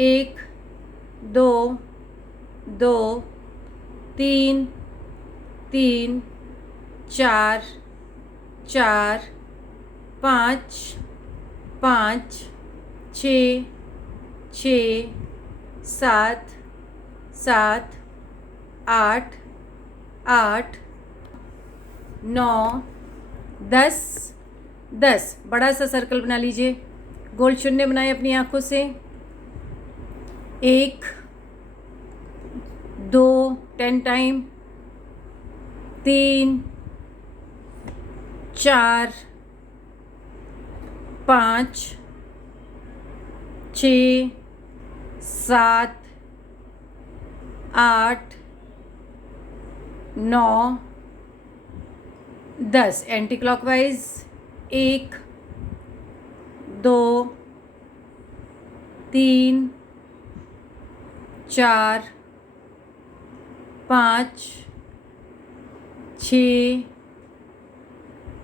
एक, दो, दो, तीन, तीन, चार, चार, पाँच, पाँच, छः, छः, सात, सात, आठ, आठ, नौ, 10, 10। बड़ा सा सर्कल बना लीजिए, गोल शून्य बनाए अपनी आँखों से। एक, दो, 10 टाइम, तीन, चार, पाँच, छः, सात, आठ, नौ, 10। Anti clockwise. एक, दो, तीन, चार, पाँच, छः,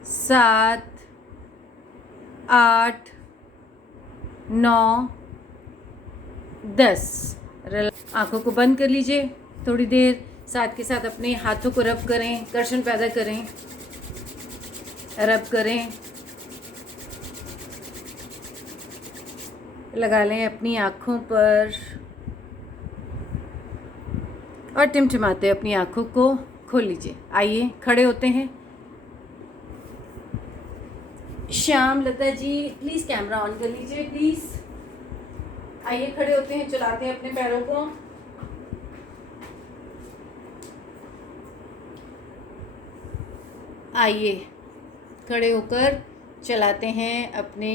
सात, आठ, नौ, 10। आँखों को बंद कर लीजिए थोड़ी देर, साथ के साथ अपने हाथों को रब करें, कर्षण पैदा करें, रब करें, लगा लें अपनी आँखों पर और टिमटिमाते अपनी आँखों को खोल लीजिए। आइए खड़े होते हैं। Shyam Lata ji please camera on कर लीजिए प्लीज़। आइए खड़े होते हैं, चलाते हैं अपने पैरों को। आइए खड़े होकर चलाते हैं अपने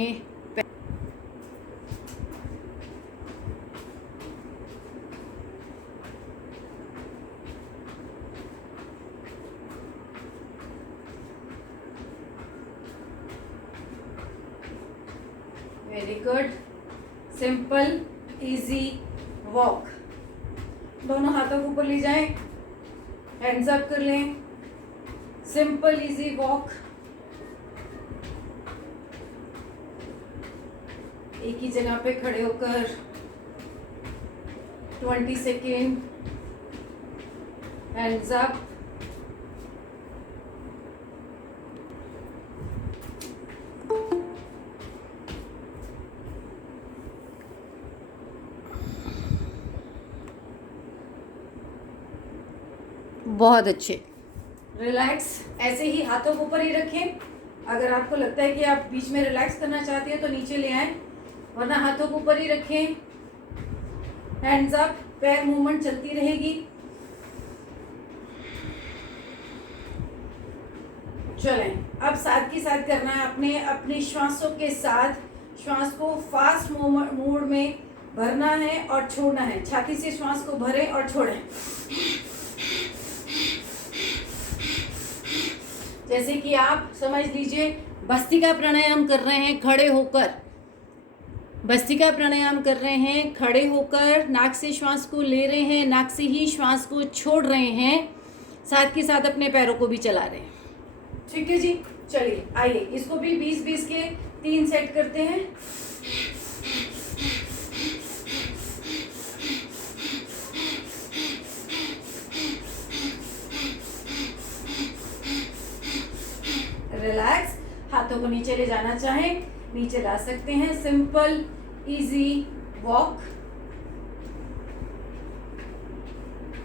very good. Simple easy walk. दोनों हाथों को ऊपर ले जाएं, हैंड्स अप कर लें। Simple easy walk. एक ही जगह पे खड़े होकर 20 सेकेंड, हैंड्स अप। बहुत अच्छे। रिलैक्स। ऐसे ही हाथों को ऊपर ही रखें। अगर आपको लगता है कि आप बीच में रिलैक्स करना चाहते हैं तो नीचे ले आएं, वरना हाथों को ऊपर ही रखें। हैंड्स अप, पैर मूवमेंट चलती रहेगी। चलें, अब साथ के साथ करना है अपने अपनी श्वासों के साथ। श्वास को फास्ट मोड में भरना है और छोड़ना है। छाती से श्वास को भरें और छोड़ें। जैसे कि आप समझ लीजिए भस्त्रिका प्राणायाम कर रहे हैं खड़े होकर। भस्त्रिका प्राणायाम कर रहे हैं खड़े होकर। नाक से श्वास को ले रहे हैं, नाक से ही श्वास को छोड़ रहे हैं, साथ के साथ अपने पैरों को भी चला रहे हैं। ठीक है जी, चलिए आइए इसको भी 20-20 के 3 सेट करते हैं। रिलैक्स। हाथों को नीचे ले जाना चाहें नीचे ला सकते हैं। Simple easy walk.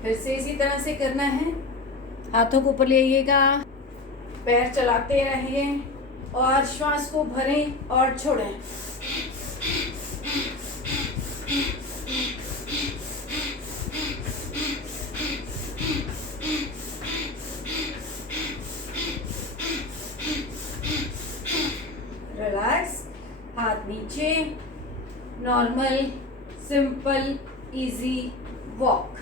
फिर से इसी तरह से करना है। हाथों को ऊपर ले आइएगा, पैर चलाते रहिए और श्वास को भरें और छोड़ें। रिलैक्स। हाथ नीचे। Normal simple easy walk.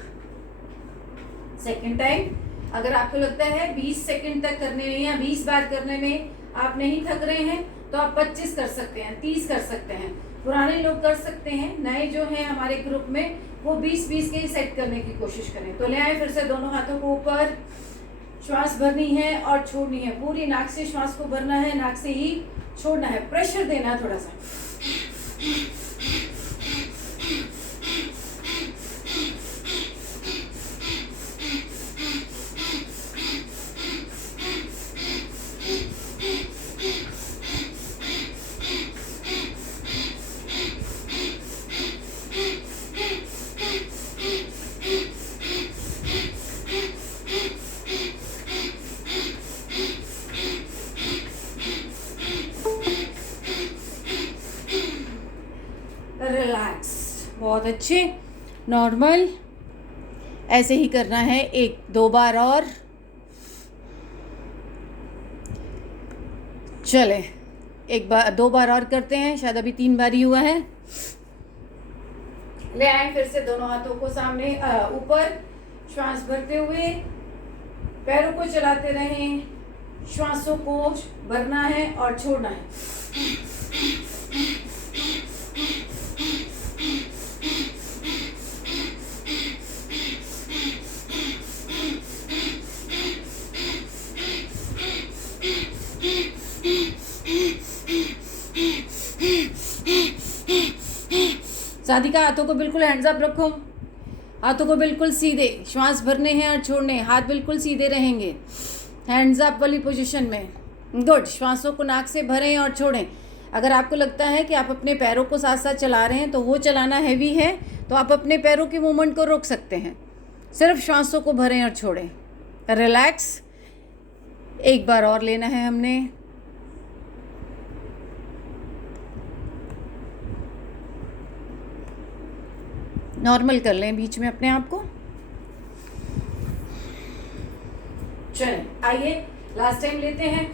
Second time. अगर आपको लगता है 20 सेकंड तक करने में या 20 बार करने में आप नहीं थक रहे हैं तो आप 25 कर सकते हैं, 30 कर सकते हैं। पुराने लोग कर सकते हैं, नए जो हैं हमारे ग्रुप में वो 20-20 के ही सेट करने की कोशिश करें। तो ले आए फिर से दोनों हाथों को ऊपर। श्वास भरनी है और छोड़नी है। पूरी नाक से श्वास को भरना है, नाक से ही छोड़ना है। प्रेशर देना है थोड़ा सा। रिलैक्स, बहुत अच्छे, नॉर्मल। ऐसे ही करना है 1-2 बार और। चले 1-2 बार और करते हैं, शायद अभी 3 बार ही हुआ है। ले आए फिर से दोनों हाथों को सामने ऊपर, श्वास भरते हुए पैरों को चलाते रहें, श्वासों को भरना है और छोड़ना है। साधिका, हाथों को बिल्कुल हैंड्स अप रखो, हाथों को बिल्कुल सीधे, श्वास भरने हैं और छोड़ने हैं, हाथ बिल्कुल सीधे रहेंगे हैंड्स अप वाली पोजीशन में। गुड। श्वासों को नाक से भरें और छोड़ें। अगर आपको लगता है कि आप अपने पैरों को साथ साथ चला रहे हैं तो वो चलाना हैवी है, तो आप अपने पैरों की मूवमेंट को रोक सकते हैं। सिर्फ श्वासों को भरें और छोड़ें। रिलैक्स। 1 बार और लेना है हमने। नॉर्मल कर लें बीच में अपने आप को। चलें, आइए लास्ट टाइम लेते हैं।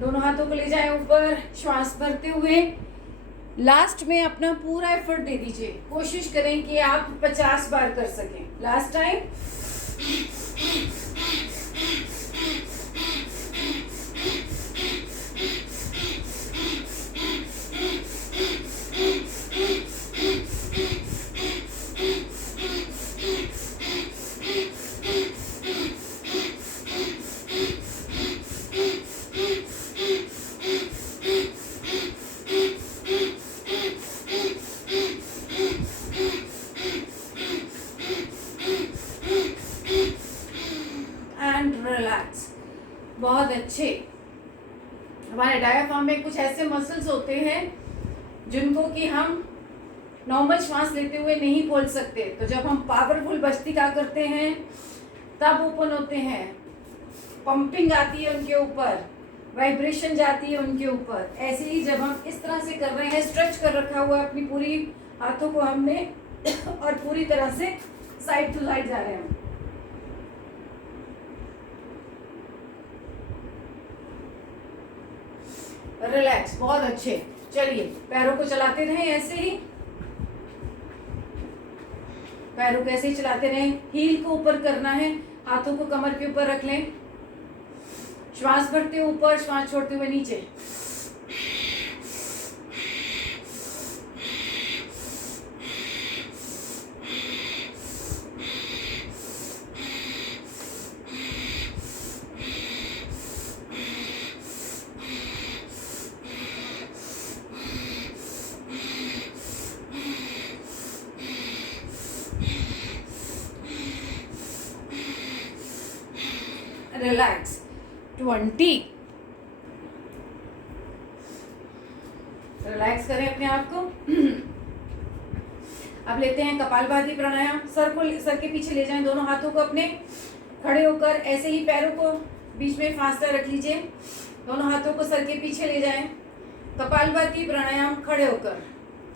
दोनों हाथों को ले जाएं ऊपर, श्वास भरते हुए लास्ट में अपना पूरा एफर्ट दे दीजिए। कोशिश करें कि आप 50 बार कर सकें। Last time. रिलैक्स, बहुत अच्छे। हमारे डायाफ्राम में कुछ ऐसे मसल्स होते हैं जिनको कि हम नॉर्मल श्वास लेते हुए नहीं खोल सकते, तो जब हम पावरफुल भस्त्रिका करते हैं तब ओपन होते हैं, पंपिंग आती है उनके ऊपर, वाइब्रेशन जाती है उनके ऊपर। ऐसे ही जब हम इस तरह से कर रहे हैं, स्ट्रेच कर रखा हुआ है अपनी पूरी हाथों को हमने और पूरी तरह से साइड टू साइड जा रहे हैं। रिलैक्स, बहुत अच्छे। चलिए पैरों को चलाते रहें ऐसे ही, पैरों को ऐसे ही चलाते रहें। हील को ऊपर करना है, हाथों को कमर के ऊपर रख लें, श्वास भरते हुए ऊपर, श्वास छोड़ते हुए नीचे। रिलैक्स। 20। रिलैक्स करें अपने आप को। अब लेते हैं कपालभाति प्राणायाम। सर के पीछे ले जाएं दोनों हाथों को अपने, खड़े होकर ऐसे ही पैरों को बीच में फासला रख लीजिए, दोनों हाथों को सर के पीछे ले जाएं। कपालभाति प्राणायाम खड़े होकर,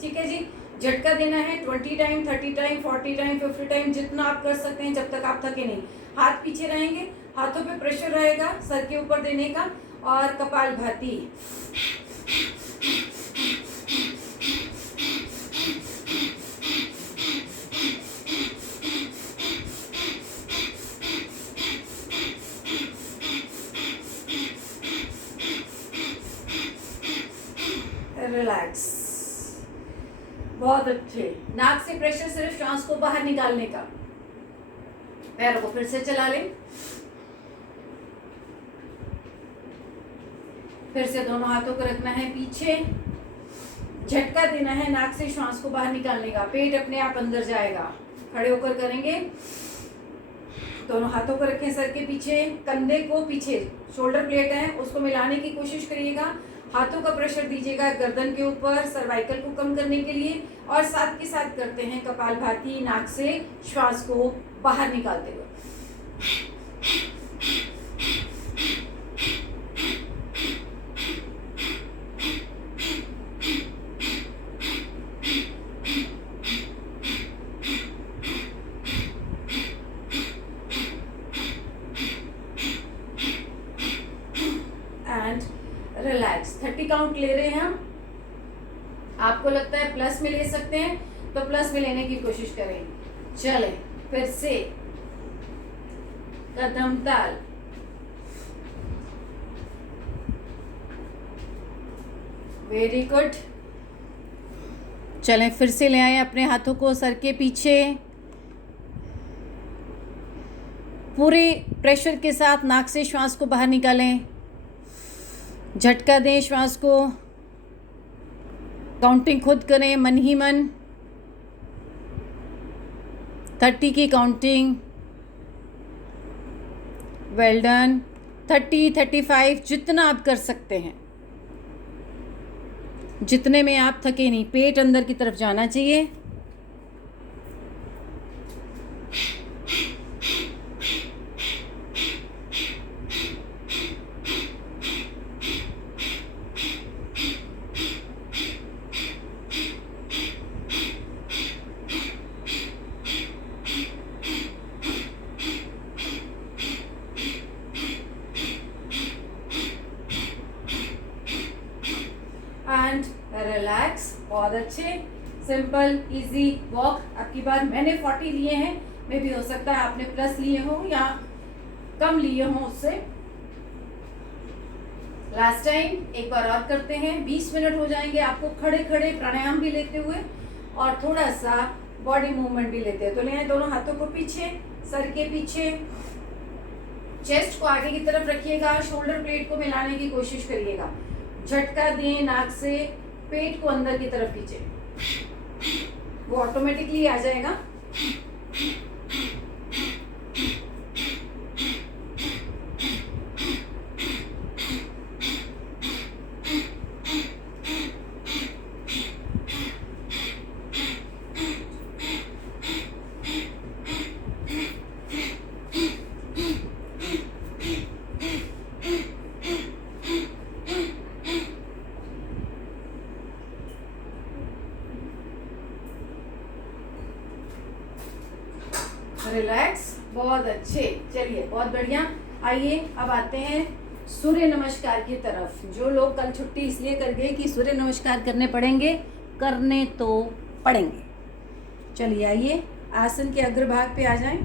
ठीक है जी। झटका देना है 20 टाइम, 30 टाइम, 40 टाइम, 50 टाइम, जितना आप कर सकते हैं जब तक आप थके नहीं। हाथ पीछे रहेंगे, हाथों पे प्रेशर रहेगा सर के ऊपर देने का, और कपालभाति। रिलैक्स, बहुत अच्छे। नाक से प्रेशर सिर्फ श्वास को बाहर निकालने का। पैरों को फिर से चला लें, फिर से दोनों हाथों को रखना है पीछे, झटका देना है नाक से श्वास को बाहर निकालने का, पेट अपने आप अंदर जाएगा। खड़े होकर करेंगे, दोनों हाथों को रखें सर के पीछे, कंधे को पीछे, शोल्डर प्लेट है उसको मिलाने की कोशिश करिएगा, हाथों का प्रेशर दीजिएगा गर्दन के ऊपर सर्वाइकल को कम करने के लिए, और साथ के साथ करते हैं कपालभाति नाक से श्वास को बाहर निकालते हुए। काउंट ले रहे हैं हम। आपको लगता है प्लस में ले सकते हैं तो प्लस में लेने की कोशिश करें। चले फिर से कदम ताल। Very good. चलें फिर से ले आए अपने हाथों को सर के पीछे। पूरे प्रेशर के साथ नाक से श्वास को बाहर निकालें। झटका दें श्वास को। काउंटिंग खुद करें मन ही मन। 30 की काउंटिंग। Well done. 30, 35 जितना आप कर सकते हैं, जितने में आप थके नहीं। पेट अंदर की तरफ जाना चाहिए। And relax. बहुत अच्छे। Simple easy walk. आपकी बार मैंने 40 लिए हैं, मे भी हो सकता है आपने प्लस लिए हो या कम लिए हो उससे। लास्ट टाइम एक बार और करते हैं। 20 मिनट हो जाएंगे आपको खड़े खड़े प्राणायाम भी लेते हुए और थोड़ा सा बॉडी मूवमेंट भी लेते हैं। तो ले आए दोनों हाथों को पीछे, सर के पीछे। चेस्ट को आगे की तरफ रखिएगा। शोल्डर प्लेट को मिलाने की कोशिश करिएगा। झटका दें नाक से, पेट को अंदर की तरफ खींचे, वो ऑटोमेटिकली आ जाएगा। रिलैक्स। बहुत अच्छे। चलिए बहुत बढ़िया। आइए अब आते हैं सूर्य नमस्कार की तरफ। जो लोग कल छुट्टी इसलिए कर गए कि सूर्य नमस्कार करने पड़ेंगे, करने तो पड़ेंगे। चलिए आइए आसन के अग्रभाग पे आ जाएं।